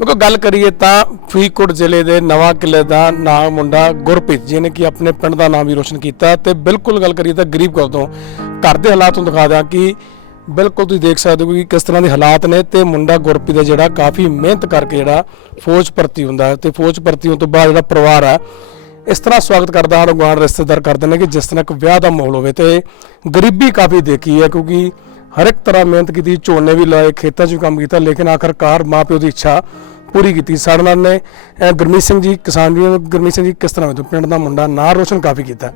ਦੇਖੋ, ਗੱਲ ਕਰੀਏ ਤਾਂ ਫਰੀਦਕੋਟ ਜ਼ਿਲ੍ਹੇ ਦੇ ਨਵਾਂ ਕਿਲੇ ਦਾ ਨਾਮ ਮੁੰਡਾ ਗੁਰਪ੍ਰੀਤ, ਜਿਹਨੇ ਕਿ ਆਪਣੇ ਪਿੰਡ ਦਾ ਨਾਮ ਵੀ ਰੋਸ਼ਨ ਕੀਤਾ ਤੇ ਬਿਲਕੁਲ ਗੱਲ ਕਰੀਏ ਤਾਂ ਗਰੀਬ ਘਰ ਤੋਂ ਘਰ ਦੇ ਹਾਲਾਤ ਨੂੰ ਦਿਖਾ ਦਿਆਂ ਕਿ ਬਿਲਕੁਲ ਤੁਸੀਂ ਦੇਖ ਸਕਦੇ ਹੋ ਕਿ ਕਿਸ ਤਰ੍ਹਾਂ ਦੇ ਹਾਲਾਤ ਨੇ ਤੇ ਮੁੰਡਾ ਗੁਰਪ੍ਰੀਤ ਦਾ ਜਿਹੜਾ ਕਾਫੀ ਮਿਹਨਤ ਕਰਕੇ ਜਿਹੜਾ ਫੌਜ ਭਰਤੀ ਹੁੰਦਾ ਹੈ ਤੇ ਫੌਜ ਭਰਤੀ ਹੋਣ ਤੋਂ ਬਾਅਦ ਜਿਹੜਾ ਪਰਿਵਾਰ ਹੈ, ਇਸ ਤਰ੍ਹਾਂ ਸਵਾਗਤ ਕਰਦਾ ਹਨ ਗੁਆਂਢ ਰਿਸ਼ਤੇਦਾਰ ਕਰਦੇ ਨੇ ਕਿ ਜਿਸ ਤਰ੍ਹਾਂ ਇੱਕ ਵਿਆਹ ਦਾ ਮਾਹੌਲ ਹੋਵੇ ਤੇ ਗਰੀਬੀ ਕਾਫੀ ਦੇਖੀ ਹੈ ਕਿਉਂਕਿ ਹਰ ਇੱਕ ਤਰ੍ਹਾਂ ਮਿਹਨਤ ਕੀਤੀ, ਝੋਨੇ ਵੀ ਲਾਏ, ਖੇਤਾਂ 'ਚ ਵੀ ਕੰਮ ਕੀਤਾ, ਲੇਕਿਨ ਆਖਰਕਾਰ ਮਾਪਿਓ ਦੀ ਇੱਛਾ ਪੂਰੀ ਕੀਤੀ। ਸਾਡੇ ਨਾਲ ਨੇ ਅਹ, ਗੁਰਮੀਤ ਸਿੰਘ ਜੀ ਕਿਸਾਨ ਜੀ ਗੁਰਮੀਤ ਸਿੰਘ ਜੀ ਕਿਸ ਤਰ੍ਹਾਂ ਤੋਂ ਪਿੰਡ ਦਾ ਮੁੰਡਾ ਨਾਂ ਰੋਸ਼ਨ ਕਾਫੀ ਕੀਤਾ।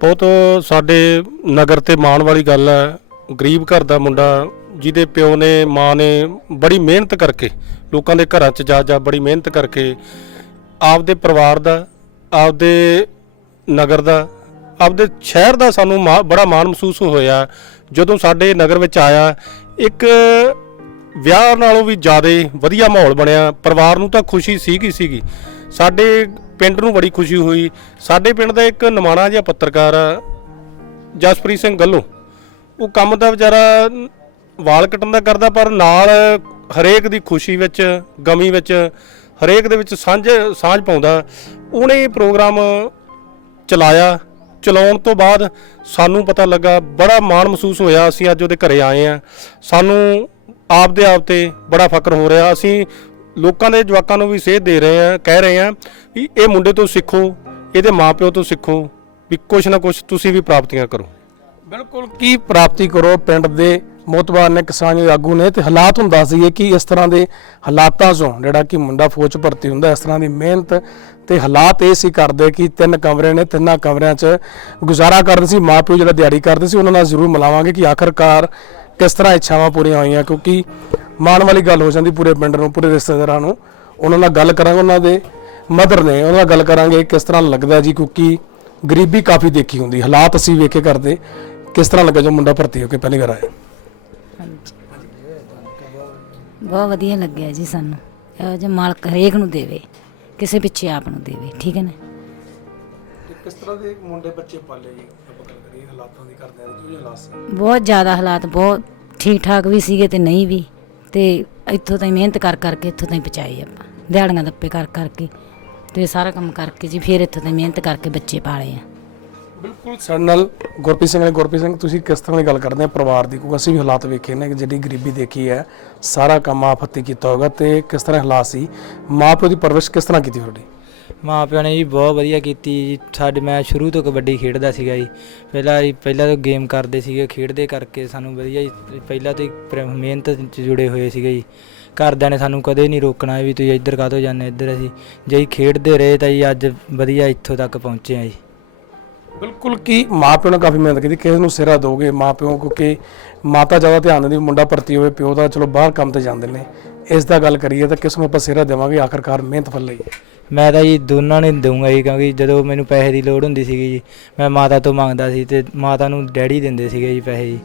ਬਹੁਤ ਸਾਡੇ ਨਗਰ ਤੇ ਮਾਣ ਵਾਲੀ ਗੱਲ ਹੈ। ਗਰੀਬ ਘਰ ਦਾ ਮੁੰਡਾ ਜਿਹਦੇ ਪਿਓ ਨੇ ਮਾਂ ਨੇ ਬੜੀ ਮਿਹਨਤ ਕਰਕੇ ਲੋਕਾਂ ਦੇ ਘਰਾਂ 'ਚ ਜਾ ਜਾ ਬੜੀ ਮਿਹਨਤ ਕਰਕੇ ਆਪਦੇ ਪਰਿਵਾਰ ਦਾ ਆਪਦੇ ਨਗਰ ਦਾ ਆਪਦੇ ਸ਼ਹਿਰ ਦਾ ਸਾਨੂੰ ਮਾ- ਬੜਾ ਮਾਣ ਮਹਿਸੂਸ ਹੋਇਆ। ਜਦੋਂ ਸਾਡੇ ਨਗਰ ਵਿੱਚ ਆਇਆ ਇੱਕ ਵਿਆਹ ਨਾਲੋਂ ਵੀ ਜ਼ਿਆਦਾ ਵਧੀਆ ਮਾਹੌਲ ਬਣਿਆ। ਪਰਿਵਾਰ ਨੂੰ ਤਾਂ ਖੁਸ਼ੀ ਸੀਗੀ ਸੀਗੀ। ਸਾਡੇ ਪਿੰਡ ਨੂੰ ਬੜੀ ਖੁਸ਼ੀ ਹੋਈ। ਸਾਡੇ ਪਿੰਡ ਦਾ ਇੱਕ ਨਿਮਾਣਾ ਜਿਹਾ ਪੱਤਰਕਾਰ ਆ, ਜਸਪ੍ਰੀਤ ਸਿੰਘ ਗੱਲੋਂ। ਉਹ ਕੰਮ ਦਾ ਵਿਚਾਰਾ ਵਾਲ ਕੱਟਣ ਦਾ ਕਰਦਾ, ਪਰ ਨਾਲ ਹਰੇਕ ਦੀ ਖੁਸ਼ੀ ਵਿੱਚ, ਗਮੀ ਵਿੱਚ, ਹਰੇਕ ਦੇ ਵਿੱਚ ਸਾਂਝ ਸਾਂਝ ਪਾਉਂਦਾ। ਉਹਨੇ ਇਹ ਪ੍ਰੋਗਰਾਮ ਚਲਾਇਆ। ਚਲਾਉਣ ਤੋਂ ਬਾਅਦ ਸਾਨੂੰ ਪਤਾ ਲੱਗਾ, ਬੜਾ ਮਾਣ ਮਹਿਸੂਸ ਹੋਇਆ। ਅਸੀਂ ਅੱਜ ਉਹਦੇ ਘਰੇ ਆਏ ਆ ਸਾਨੂੰ ਆਪਦੇ ਆਪ ਤੇ ਬੜਾ ਫਕਰ ਹੋ ਰਿਹਾ। ਅਸੀਂ ਲੋਕਾਂ ਦੇ ਜਵਾਕਾਂ ਨੂੰ ਵੀ ਸੇਧ ਦੇ ਰਹੇ ਆ ਕਹਿ ਰਹੇ ਆ ਵੀ ਇਹ ਮੁੰਡੇ ਤੋਂ ਸਿੱਖੋ, ਇਹਦੇ ਮਾਪਿਓ ਤੋਂ ਸਿੱਖੋ ਵੀ ਕੁਛ ਨਾ ਕੁਛ ਤੁਸੀਂ ਵੀ ਪ੍ਰਾਪਤੀਆਂ ਕਰੋ। ਬਿਲਕੁਲ, ਕੀ ਪ੍ਰਾਪਤੀ ਕਰੋ? ਪਿੰਡ ਦੇ ਮੋਤਬਾਰ ਨੇ ਕਿਸਾਨ ਆਗੂ ਨੇ ਤੇ ਹਾਲਾਤ ਹੁਣ ਦੱਸ ਦਈਏ ਕਿ ਇਸ ਤਰ੍ਹਾਂ ਦੇ ਹਾਲਾਤਾਂ 'ਚੋਂ ਜਿਹੜਾ ਕਿ ਮੁੰਡਾ ਫੌਜ ਭਰਤੀ ਹੁੰਦਾ, ਇਸ ਤਰ੍ਹਾਂ ਦੀ ਮਿਹਨਤ ਤੇ ਹਾਲਾਤ ਇਹ ਸੀ ਕਰਦੇ ਕਿ ਤਿੰਨ ਕਮਰੇ ਨੇ, ਤਿੰਨਾਂ ਕਮਰਿਆਂ 'ਚ ਗੁਜ਼ਾਰਾ ਕਰਦੇ ਸੀ, ਮਾਪਿਓ ਜਿਹੜਾ ਦਿਹਾੜੀ ਕਰਦੇ ਸੀ, ਉਹਨਾਂ ਨਾਲ ਜ਼ਰੂਰ ਮਿਲਾਵਾਂਗੇ ਕਿ ਆਖਰਕਾਰ ਕਿਸ ਤਰ੍ਹਾਂ ਇੱਛਾਵਾਂ ਪੂਰੀਆਂ ਹੋਈਆਂ ਕਿਉਂਕਿ ਮਾਣ ਵਾਲੀ ਗੱਲ ਹੋ ਜਾਂਦੀ ਪੂਰੇ ਪਿੰਡ ਨੂੰ ਪੂਰੇ ਰਿਸ਼ਤੇਦਾਰਾਂ ਨੂੰ। ਉਹਨਾਂ ਨਾਲ ਗੱਲ ਕਰਾਂਗੇ ਉਹਨਾਂ ਦੇ ਮਦਰ ਨੇ ਉਹਨਾਂ ਨਾਲ ਗੱਲ ਕਰਾਂਗੇ ਕਿਸ ਤਰ੍ਹਾਂ ਲੱਗਦਾ ਜੀ ਕਿਉਂਕਿ ਗਰੀਬੀ ਕਾਫੀ ਦੇਖੀ ਹੁੰਦੀ ਹਾਲਾਤ ਅਸੀਂ ਵੇਖੇ ਕਰਦੇ ਕਿਸ ਤਰ੍ਹਾਂ ਲੱਗਾ ਜੋ ਮੁੰਡਾ ਭਰਤੀ ਹੋ ਕੇ ਪਹਿਲੀ ਵਾਰ ਆਇਆ। ਬਹੁਤ ਵਧੀਆ ਲੱਗਿਆ ਜੀ ਸਾਨੂੰ। ਇਹੋ ਜਿਹਾ ਮਾਲਕ ਹਰੇਕ ਨੂੰ ਦੇਵੇ ਕਿਸੇ ਪਿੱਛੇ ਆਪ ਨੂੰ ਦੇਵੇ ਠੀਕ ਹੈ ਨਾ? ਕਿਸ ਤਰ੍ਹਾਂ ਦੇ ਮੁੰਡੇ ਬੱਚੇ ਪਾਲੇ ਜੀ ਆਪਾਂ ਗੱਲ ਕਰੀਏ ਹਾਲਾਤਾਂ ਦੀ ਕਰਦੇ ਆ ਜੋ ਹਾਲਾਤ ਸੀ? ਬਹੁਤ ਜ਼ਿਆਦਾ ਹਾਲਾਤ ਬਹੁਤ ਠੀਕ ਠਾਕ ਵੀ ਸੀਗੇ ਤੇ ਨਹੀਂ ਵੀ, ਤੇ ਇੱਥੋਂ ਤਾਈਂ ਮਿਹਨਤ ਕਰ ਕਰਕੇ ਇੱਥੋਂ ਤਾਈਂ ਪਹੁੰਚਾਏ ਆਪਾਂ। ਦਿਹਾੜੀਆਂ ਦੱਪੇ ਕਰ ਕਰਕੇ ਤੇ ਸਾਰਾ ਕੰਮ ਕਰਕੇ ਜੀ, ਫਿਰ ਇੱਥੋਂ ਤਾਈਂ ਮਿਹਨਤ ਕਰਕੇ ਬੱਚੇ ਪਾਲੇ ਆ। ਬਿਲਕੁਲ ਸਾਡੇ ਨਾਲ ਗੁਰਪ੍ਰੀਤ ਸਿੰਘ ਨੇ ਗੁਰਪ੍ਰੀਤ ਸਿੰਘ, ਤੁਸੀਂ ਕਿਸ ਤਰ੍ਹਾਂ ਦੀ ਗੱਲ ਕਰਦੇ ਆ ਪਰਿਵਾਰ ਦੀ? ਕਿਉਂਕਿ ਅਸੀਂ ਵੀ ਹਾਲਾਤ ਵੇਖੇ ਨੇ ਕਿ ਜਿਹੜੀ ਗਰੀਬੀ ਦੇਖੀ ਹੈ, ਸਾਰਾ ਕੰਮ ਆਪ ਹੱਥੀਂ ਕੀਤਾ ਹੋਗਾ ਤੇ ਕਿਸ ਤਰ੍ਹਾਂ ਹਾਲਾਤ ਸੀ? ਮਾਂ ਪਿਓ ਦੀ ਪਰਵਰਿਸ਼ ਕਿਸ ਤਰ੍ਹਾਂ ਕੀਤੀ ਤੁਹਾਡੀ? ਮਾਂ ਪਿਓ ਨੇ ਜੀ ਬਹੁਤ ਵਧੀਆ ਕੀਤੀ ਜੀ। ਸਾਡੇ ਮੈਂ ਸ਼ੁਰੂ ਤੋਂ ਕਬੱਡੀ ਖੇਡਦਾ ਸੀਗਾ ਜੀ। ਪਹਿਲਾਂ ਜੀ, ਪਹਿਲਾਂ ਤੋਂ ਗੇਮ ਕਰਦੇ ਸੀਗੇ, ਖੇਡਦੇ ਕਰਕੇ ਸਾਨੂੰ ਵਧੀਆ ਜੀ। ਪਹਿਲਾਂ ਤੋਂ ਹੀ ਪ੍ਰ- ਮਿਹਨਤ 'ਚ ਜੁੜੇ ਹੋਏ ਸੀਗੇ ਜੀ। ਘਰਦਿਆਂ ਨੇ ਸਾਨੂੰ ਕਦੇ ਨਹੀਂ ਰੋਕਣਾ ਵੀ ਤੁਸੀਂ ਇੱਧਰ ਕਾਹਤੋਂ ਜਾਂਦੇ ਇੱਧਰ ਅਸੀਂ। ਜੇ ਅਸੀਂ ਖੇਡਦੇ ਰਹੇ ਤਾਂ ਜੀ ਅੱਜ ਵਧੀਆ ਇੱਥੋਂ ਤੱਕ ਪਹੁੰਚੇ ਆ ਜੀ। ਬਿਲਕੁਲ ਕੀ ਮਾਂ ਪਿਓ ਨੇ ਕਾਫੀ ਮਿਹਨਤ ਕੀਤੀ, ਕਿਸੇ ਨੂੰ ਸਿਰਾ ਦੋਗੇ ਮਾਂ ਪਿਓ, ਕਿਉਂਕਿ ਮਾਤਾ ਜ਼ਿਆਦਾ ਧਿਆਨ ਦਿੰਦੀ, ਮੁੰਡਾ ਭਰਤੀ ਹੋਵੇ, ਪਿਓ ਦਾ ਚਲੋ ਬਾਹਰ ਕੰਮ ਤੇ ਜਾਂਦੇ ਨੇ। ਇਸ ਦਾ ਗੱਲ ਕਰੀਏ ਤਾਂ ਕਿਸ ਨੂੰ ਆਪਾਂ ਸਿਰਾ ਦੇਵਾਂਗੇ, ਆਖਰਕਾਰ ਮਿਹਨਤ ਫਲ ਲਈ। ਮੈਂ ਤਾਂ ਜੀ ਦੋਨਾਂ ਨੂੰ ਦਊਂਗਾ ਜੀ ਕਿਉਂਕਿ ਜਦੋਂ ਮੈਨੂੰ ਪੈਸੇ ਦੀ ਲੋੜ ਹੁੰਦੀ ਸੀਗੀ ਜੀ ਮੈਂ ਮਾਤਾ ਤੋਂ ਮੰਗਦਾ ਸੀ ਤੇ ਮਾਤਾ ਨੂੰ ਡੈਡੀ ਦਿੰਦੇ ਸੀਗੇ ਜੀ ਪੈਸੇ ਜੀ।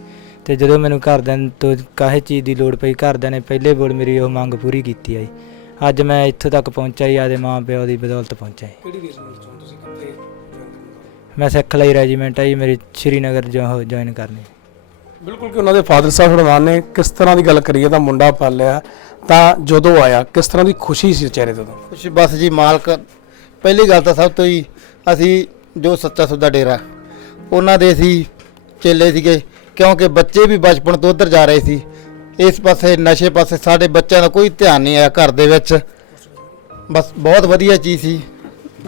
ਤੇ ਜਦੋਂ ਮੈਨੂੰ ਘਰਦਿਆਂ ਤੋਂ ਕਾਹੇ ਚੀਜ਼ ਦੀ ਲੋੜ ਪਈ ਘਰਦਿਆਂ ਨੇ ਪਹਿਲੇ ਬੋਲ ਮੇਰੀ ਉਹ ਮੰਗ ਪੂਰੀ ਕੀਤੀ ਆ ਜੀ। ਅੱਜ ਮੈਂ ਇੱਥੋਂ ਤੱਕ ਪਹੁੰਚਿਆ ਜੀ ਆਦੇ ਮਾਂ ਪਿਓ ਦੀ ਬਦੌਲਤ ਪਹੁੰਚਿਆ ਜੀ। ਕਿਹੜੀ ਰੇਜਮੈਂਟ ਚੋਂ ਤੁਸੀਂ ਕਿੱਥੇ ਮੈਂ ਸਿੱਖ ਲਈ ਰੈਜੀਮੈਂਟ ਆ ਜੀ ਮੇਰੀ ਸ਼੍ਰੀਨਗਰ ਜੋ ਜੁਆਇਨ ਕਰਨੀ। ਬਿਲਕੁਲ ਕਿ ਉਹਨਾਂ ਦੇ ਫਾਦਰ ਸਾਹਿਬ ਹਰਮਾਨ ਨੇ ਕਿਸ ਤਰ੍ਹਾਂ ਦੀ ਗੱਲ ਕਰੀਏ ਤਾਂ ਮੁੰਡਾ ਪਾਲਿਆ, ਤਾਂ ਜਦੋਂ ਆਇਆ, ਕਿਸ ਤਰ੍ਹਾਂ ਦੀ ਖੁਸ਼ੀ ਸੀ ਚਿਹਰੇ ਤੇ ਉਦੋਂ? ਕੁਛ ਬਸ ਜੀ, ਮਾਲਕ, ਪਹਿਲੀ ਗੱਲ ਤਾਂ ਸਭ ਤੋਂ ਹੀ ਅਸੀਂ ਜੋ ਸੱਚਾ ਸੁੱਧਾ ਡੇਰਾ, ਉਹਨਾਂ ਦੇ ਅਸੀਂ ਚੇਲੇ ਸੀਗੇ, ਕਿਉਂਕਿ ਬੱਚੇ ਵੀ ਬਚਪਨ ਤੋਂ ਉੱਧਰ ਜਾ ਰਹੇ ਸੀ। ਇਸ ਪਾਸੇ ਨਸ਼ੇ ਪਾਸੇ ਸਾਡੇ ਬੱਚਿਆਂ ਦਾ ਕੋਈ ਧਿਆਨ ਨਹੀਂ ਆਇਆ ਘਰ ਦੇ ਵਿੱਚ। ਬਸ ਬਹੁਤ ਵਧੀਆ ਚੀਜ਼ ਸੀ।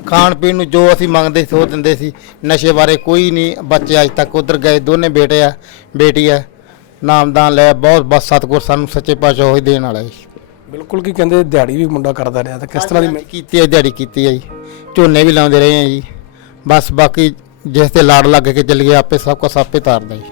ਖਾਣ ਪੀਣ ਨੂੰ ਜੋ ਅਸੀਂ ਮੰਗਦੇ ਸੀ ਉਹ ਦਿੰਦੇ ਸੀ। ਨਸ਼ੇ ਬਾਰੇ ਕੋਈ ਨਹੀਂ ਬੱਚੇ ਅੱਜ ਤੱਕ ਉੱਧਰ ਗਏ ਦੋਨੇ ਬੇਟੇ ਆ ਬੇਟੀ ਆ। ਨਾਮਦਾਨ ਲਿਆ ਬਹੁਤ ਬਸ ਸਤਿਗੁਰ ਸਾਨੂੰ ਸੱਚੇ ਪਾਤਸ਼ਾਹ ਉਹੀ ਦੇਣ ਵਾਲਾ ਜੀ। ਬਿਲਕੁਲ ਕੀ ਕਹਿੰਦੇ ਦਿਹਾੜੀ ਵੀ ਮੁੰਡਾ ਕਰਦਾ ਰਿਹਾ ਤਾਂ ਕਿਸ ਤਰ੍ਹਾਂ ਦੀ ਕੀਤੀ ਹੈ ਦਿਹਾੜੀ ਕੀਤੀ ਹੈ ਜੀ। ਝੋਨੇ ਵੀ ਲਾਉਂਦੇ ਰਹੇ ਆ ਜੀ। ਬਸ ਬਾਕੀ ਜਿਸ ਤੇ ਲਾੜ ਲੱਗ ਕੇ ਚੱਲ ਗਿਆ ਆਪੇ ਸਭ ਕੁਛ ਆਪੇ ਤਾਰਦਾ ਜੀ।